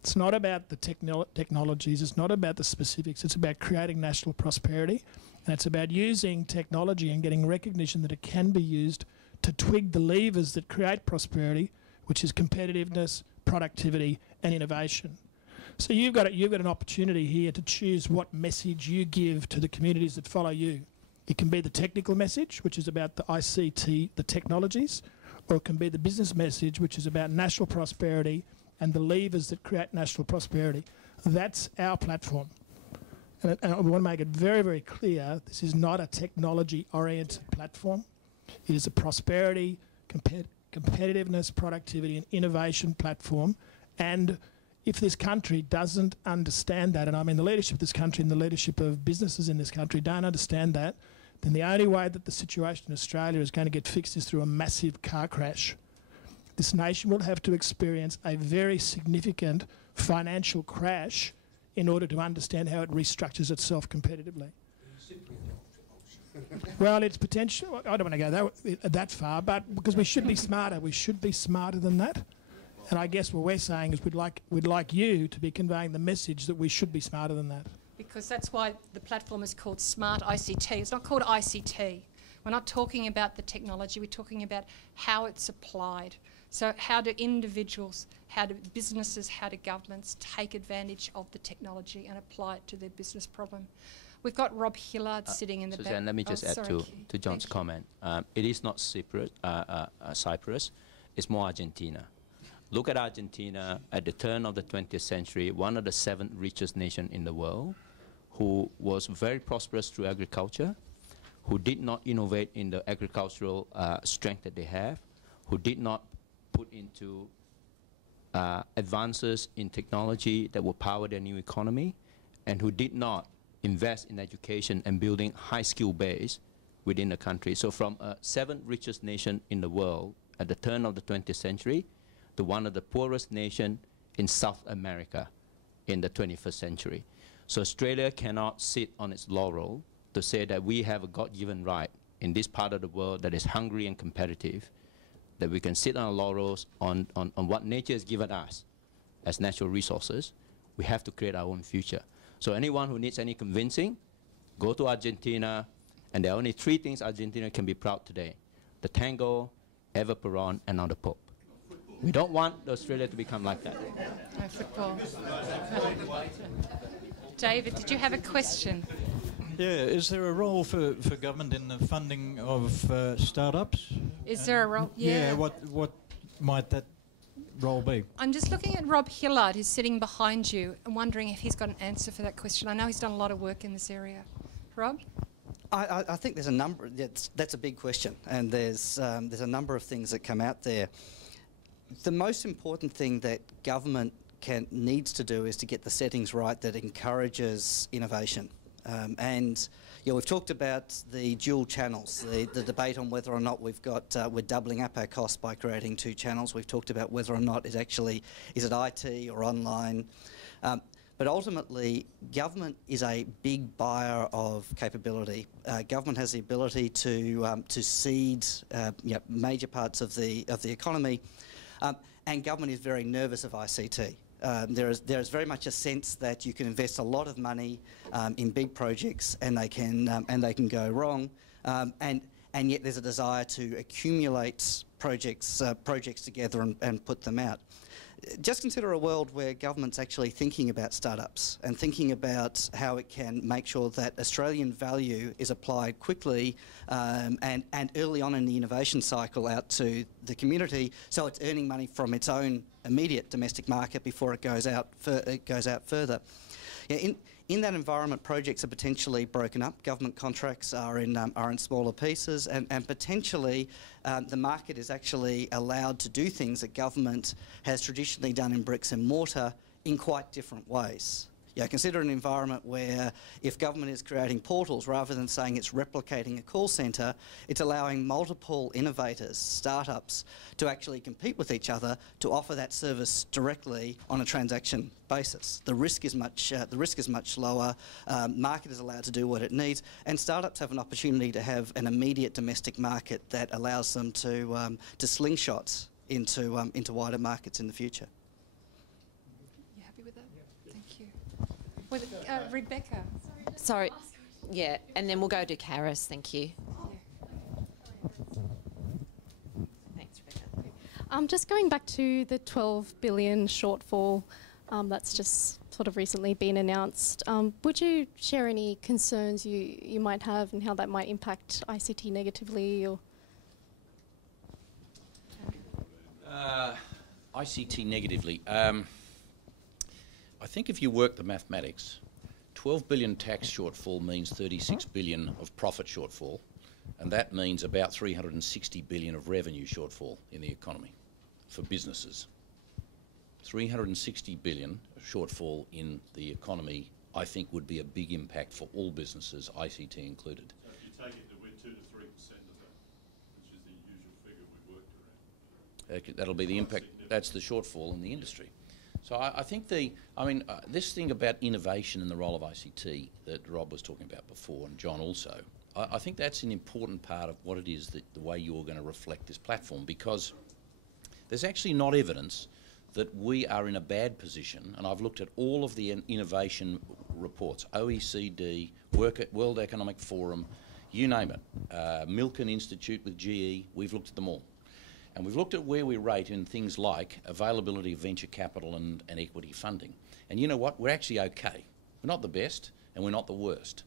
It's not about the technologies. It's not about the specifics. It's about creating national prosperity. And it's about using technology and getting recognition that it can be used to twig the levers that create prosperity, which is competitiveness, productivity, and innovation. So you've got an opportunity here to choose what message you give to the communities that follow you. It can be the technical message, which is about the ICT, the technologies, or it can be the business message, which is about national prosperity and the levers that create national prosperity. That's our platform. And I want to make it very, very clear, this is not a technology-oriented platform. It is a prosperity, competitiveness, productivity, and innovation platform. And if this country doesn't understand that, and I mean the leadership of this country and the leadership of businesses in this country don't understand that, then the only way that the situation in Australia is going to get fixed is through a massive car crash. This nation will have to experience a very significant financial crash in order to understand how it restructures itself competitively. Well, it's potential. I don't want to go that far, but because we should be smarter. We should be smarter than that. And I guess what we're saying is we'd like you to be conveying the message that we should be smarter than that. Because that's why the platform is called SmartICT. It's not called ICT. We're not talking about the technology. We're talking about how it's applied. So how do individuals, how do businesses, how do governments take advantage of the technology and apply it to their business problem? We've got Rob Hillard sitting in the back. Suzanne, let me just add to John's comment. It is not Cyprus, it's more Argentina. Look at Argentina at the turn of the 20th century, one of the 7 richest nations in the world, who was very prosperous through agriculture, who did not innovate in the agricultural strength that they have, who did not put into advances in technology that will power their new economy, and who did not invest in education and building high-skill base within the country. So from a 7th richest nation in the world at the turn of the 20th century to one of the poorest nations in South America in the 21st century. So Australia cannot sit on its laurel to say that we have a God-given right in this part of the world that is hungry and competitive, that we can sit on our laurels on what nature has given us as natural resources. We have to create our own future. So anyone who needs any convincing, go to Argentina, and there are only 3 things Argentina can be proud today: the tango, Eva Peron, and now the Pope. We don't want Australia to become like that. No football. David, did you have a question? Yeah, is there a role for government in the funding of startups? Is there a role? Yeah, what might that role be? I'm just looking at Rob Hillard, who's sitting behind you, and wondering if he's got an answer for that question. I know he's done a lot of work in this area. Rob? I think there's a number. That's a big question, and there's a number of things that come out there. The most important thing that government needs to do is to get the settings right that encourages innovation. And we've talked about the dual channels, the debate on whether or not we're doubling up our costs by creating 2 channels. We've talked about whether or not is it IT or online. But ultimately, government is a big buyer of capability. Government has the ability to seed major parts of the economy, and government is very nervous of ICT. There is very much a sense that you can invest a lot of money in big projects and they can go wrong, and yet there's a desire to accumulate projects together and put them out. Just consider a world where government's actually thinking about startups and thinking about how it can make sure that Australian value is applied quickly and early on in the innovation cycle out to the community, so it's earning money from its own immediate domestic market before it goes out further. Yeah, in that environment, projects are potentially broken up. Government contracts are in smaller pieces, and potentially the market is actually allowed to do things that government has traditionally done in bricks and mortar in quite different ways. Yeah, consider an environment where if government is creating portals rather than saying it's replicating a call centre, it's allowing multiple innovators, startups, to actually compete with each other to offer that service directly on a transaction basis. The risk is much lower. Market is allowed to do what it needs, and startups have an opportunity to have an immediate domestic market that allows them to slingshot into wider markets in the future. Rebecca. Sorry. Yeah, and then we'll go to Karis. Thank you. Thanks, Rebecca. Just going back to the 12 billion shortfall that's just sort of recently been announced, would you share any concerns you might have and how that might impact ICT negatively? Or ICT negatively. I think if you work the mathematics, 12 billion tax shortfall means 36 billion of profit shortfall, and that means about 360 billion of revenue shortfall in the economy for businesses. 360 billion shortfall in the economy, I think, would be a big impact for all businesses, ICT included. So if you take into That'll be the impact. That's the shortfall in the industry. So I think this thing about innovation and the role of ICT that Rob was talking about before, and John also, I think that's an important part of what it is, that the way you're going to reflect this platform, because there's actually not evidence that we are in a bad position, and I've looked at all of the innovation reports, OECD, World Economic Forum, you name it, Milken Institute with GE, we've looked at them all. And we've looked at where we rate in things like availability of venture capital and equity funding. And you know what? We're actually okay. We're not the best and we're not the worst.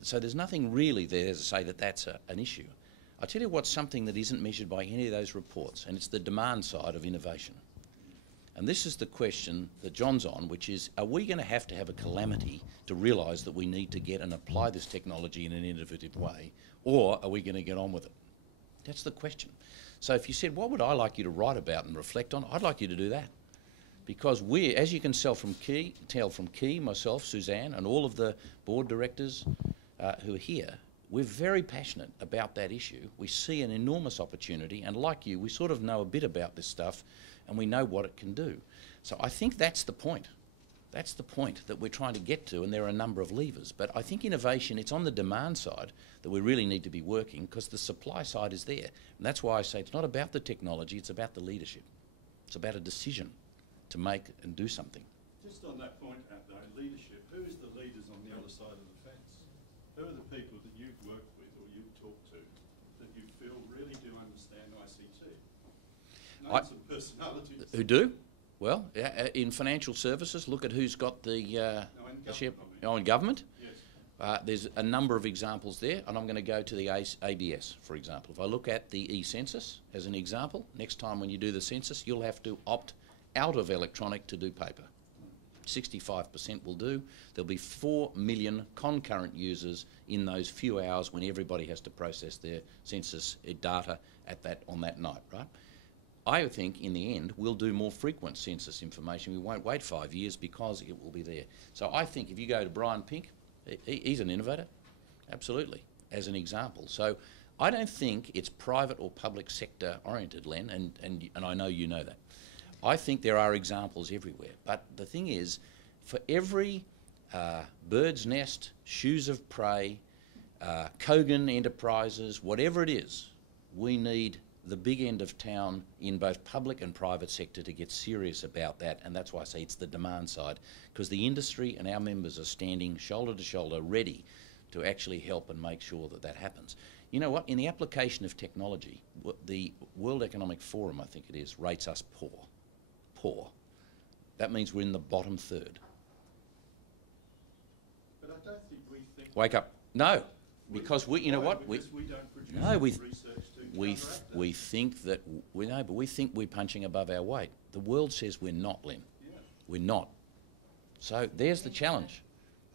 So there's nothing really there to say that that's an issue. I tell you what's something that isn't measured by any of those reports, and it's the demand side of innovation. And this is the question that John's on, which is, are we going to have a calamity to realise that we need to get and apply this technology in an innovative way, or are we going to get on with it? That's the question. So if you said, what would I like you to write about and reflect on? I'd like you to do that. Because we, as you can tell from Key, myself, Suzanne, and all of the board directors who are here, we're very passionate about that issue. We see an enormous opportunity, and like you, we sort of know a bit about this stuff, and we know what it can do. So I think that's the point. That's the point that we're trying to get to, and there are a number of levers. But I think innovation, it's on the demand side that we really need to be working, because the supply side is there. And that's why I say it's not about the technology, it's about the leadership. It's about a decision to make and do something. Just on that point, though, leadership, who's the leaders on the other side of the fence? Who are the people that you've worked with or you've talked to that you feel really do understand ICT? Name some personalities. Who do? Well, in financial services, look at who's got the share. In government? Yes. There's a number of examples there, and I'm going to go to the ABS, for example. If I look at the e-census as an example, next time when you do the census, you'll have to opt out of electronic to do paper. 65% will do. There'll be 4 million concurrent users in those few hours when everybody has to process their census data on that night, right? I think in the end we'll do more frequent census information. We won't wait 5 years because it will be there. So I think if you go to Brian Pink, he's an innovator, absolutely, as an example. So I don't think it's private or public sector oriented, Len, and I know you know that. I think there are examples everywhere. But the thing is, for every bird's nest, shoes of prey, Kogan Enterprises, whatever it is, we need the big end of town in both public and private sector to get serious about that, and that's why I say it's the demand side, because the industry and our members are standing shoulder to shoulder ready to actually help and make sure that that happens. You know what, in the application of technology, the World Economic Forum, I think it is, rates us poor. Poor. That means we're in the bottom third. But I don't think we think... Wake up. No, because we, you know what? Because we don't produce no, research to we think that we know, but we think we're punching above our weight. The world says we're not, Len. Yeah. We're not. So there's the challenge.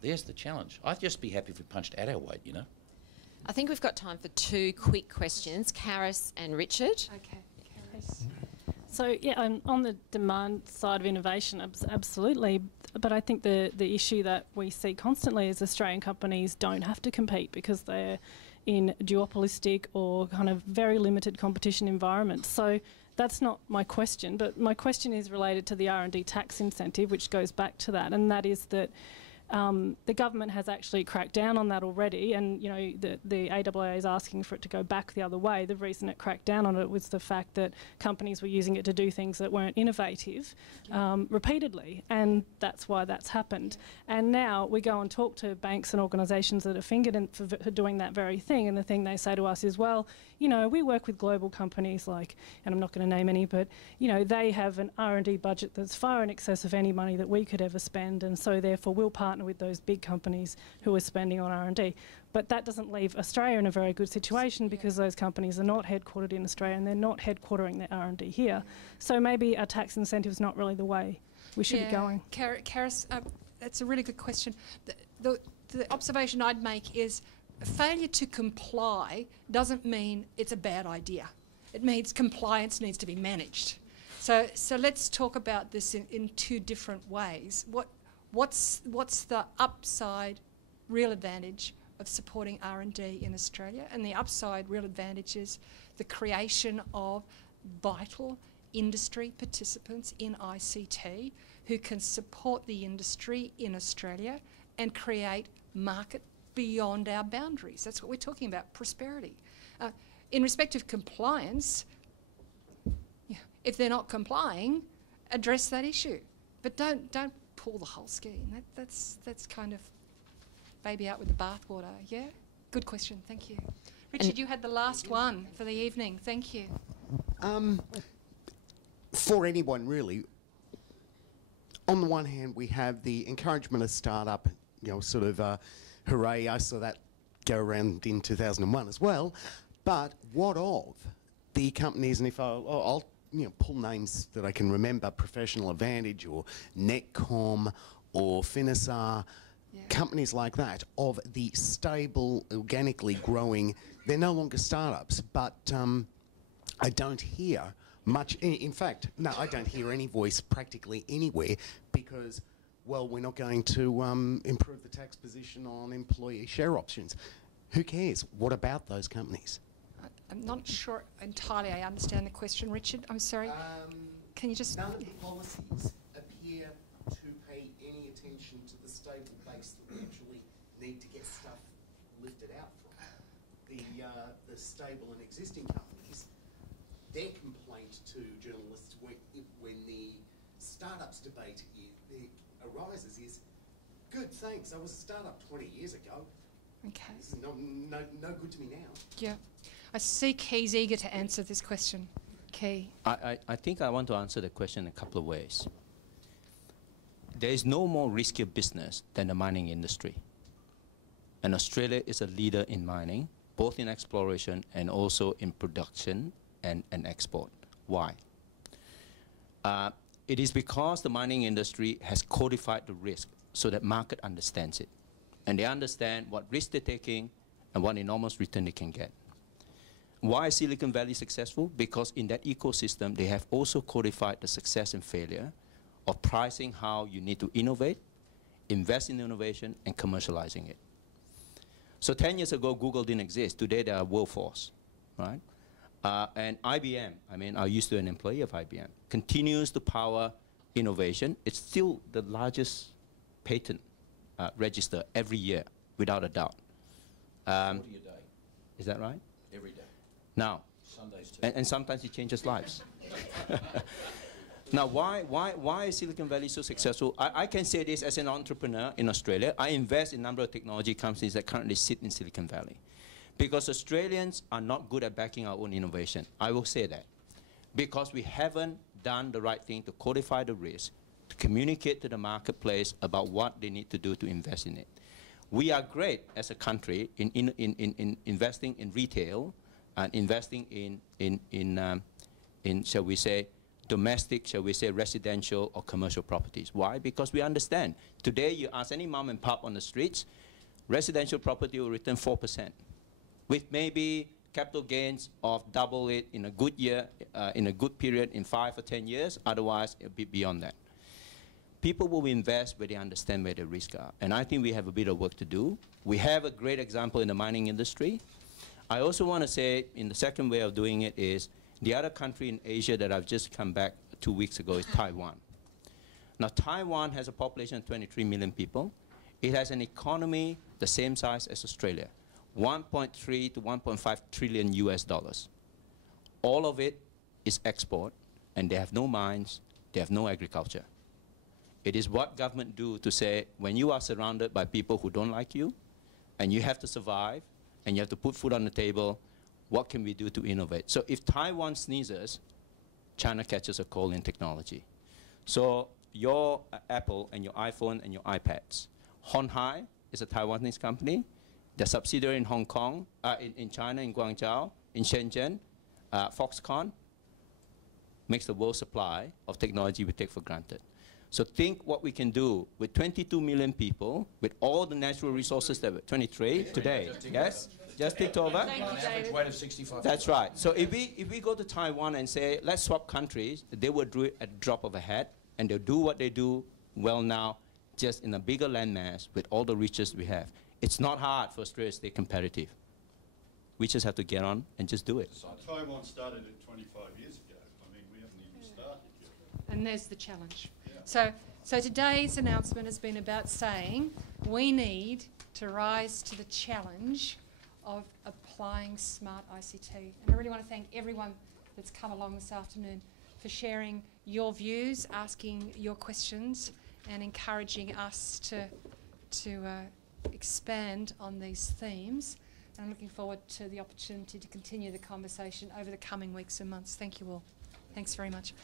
There's the challenge. I'd just be happy if we punched at our weight, you know. I think we've got time for 2 quick questions. Karis and Richard. Okay, Karis. So yeah, on the demand side of innovation, absolutely. But I think the issue that we see constantly is Australian companies don't have to compete because they're in duopolistic or kind of very limited competition environments. So that's not my question, but my question is related to the R&D tax incentive, which goes back to that, and that is that the government has actually cracked down on that already, and you know the AIIA is asking for it to go back the other way. The reason it cracked down on it was the fact that companies were using it to do things that weren't innovative repeatedly, and that's why that's happened. And now we go and talk to banks and organisations that are fingered for doing that very thing, and the thing they say to us is, well, you know, we work with global companies like, and I'm not going to name any, but you know, they have an R&D budget that's far in excess of any money that we could ever spend, and so therefore we'll partner with those big companies who are spending on R&D. But that doesn't leave Australia in a very good situation because those companies are not headquartered in Australia and they're not headquartering their R&D here. So maybe a tax incentive is not really the way we should be going. Karis, that's a really good question. The observation I'd make is failure to comply doesn't mean it's a bad idea. It means compliance needs to be managed. So let's talk about this in 2 different ways. What's the upside real advantage of supporting R&D in Australia? And the upside real advantage is the creation of vital industry participants in ICT who can support the industry in Australia and create market beyond our boundaries. That's what we're talking about, prosperity. In respect of compliance, if they're not complying, address that issue. But don't pull the whole scheme. That's kind of baby out with the bathwater, yeah? Good question, thank you. Richard, you had the last one for the evening. Thank you. For anyone, really, on the one hand, we have the encouragement of startup, sort of hooray, I saw that go around in 2001 as well. But what of the companies, and if I'll pull names that I can remember, Professional Advantage or Netcom or Finisar, companies like that, of the stable, organically growing, they're no longer startups, but I don't hear much, in fact, no, I don't hear any voice practically anywhere because, well, we're not going to improve the tax position on employee share options. Who cares? What about those companies? I'm not sure entirely I understand the question, Richard. I'm sorry. Can you just... None of the policies appear to pay any attention to the stable base that we actually need to get stuff lifted out from. The stable and existing companies, their complaint to journalists when the startups debate arises is, good, thanks, I was a startup 20 years ago. Okay. This is no good to me now. Yeah. I see Key's eager to answer this question. Key. I think I want to answer the question in a couple of ways. There is no more riskier business than the mining industry. And Australia is a leader in mining, both in exploration and also in production and export. Why? It is because the mining industry has codified the risk so that market understands it. And they understand what risk they're taking and what enormous return they can get. Why is Silicon Valley successful? Because in that ecosystem, they have also codified the success and failure of pricing how you need to innovate, invest in innovation, and commercializing it. So 10 years ago, Google didn't exist. Today, they are a workforce, right? And IBM, I used to be an employee of IBM, continues to power innovation. It's still the largest patent register every year, without a doubt. 40 a day. Is that right? Every day. Now, Sundays too. And sometimes it changes lives. Now, why is Silicon Valley so successful? I can say this as an entrepreneur in Australia. I invest in a number of technology companies that currently sit in Silicon Valley. Because Australians are not good at backing our own innovation. I will say that. Because we haven't done the right thing to codify the risk, to communicate to the marketplace about what they need to do to invest in it. We are great as a country in investing in retail and investing in shall we say, domestic, shall we say, residential or commercial properties. Why? Because we understand. Today, you ask any mom and pop on the streets, residential property will return 4%, with maybe capital gains of double it in a good year, in a good period in 5 or 10 years. Otherwise, it'll be beyond that. People will invest where they understand where the risks are. And I think we have a bit of work to do. We have a great example in the mining industry. I also want to say, in the second way of doing it is, the other country in Asia that I've just come back 2 weeks ago is Taiwan. Now, Taiwan has a population of 23 million people. It has an economy the same size as Australia, 1.3 to 1.5 trillion US dollars. All of it is export, and they have no mines, they have no agriculture. It is what government do to say, when you are surrounded by people who don't like you, and you have to survive, and you have to put food on the table, what can we do to innovate? So if Taiwan sneezes, China catches a cold in technology. So your Apple and your iPhone and your iPads. Hon Hai is a Taiwanese company. They're subsidiary in Hong Kong, in China, in Guangzhou, in Shenzhen. Foxconn makes the world supply of technology we take for granted. So think what we can do with 22 million people, with all the natural resources that were 23 today. Yes? Just ticked over. Average weight of 65. That's right. So if we go to Taiwan and say, let's swap countries, they will do it at a drop of a hat, and they'll do what they do well now, just in a bigger landmass with all the riches we have. It's not hard for Australia to stay competitive. We just have to get on and just do it. Taiwan started it 25 years ago. And there's the challenge. So today's announcement has been about saying we need to rise to the challenge of applying smart ICT. And I really want to thank everyone that's come along this afternoon for sharing your views, asking your questions, and encouraging us to expand on these themes. And I'm looking forward to the opportunity to continue the conversation over the coming weeks and months. Thank you all. Thanks very much.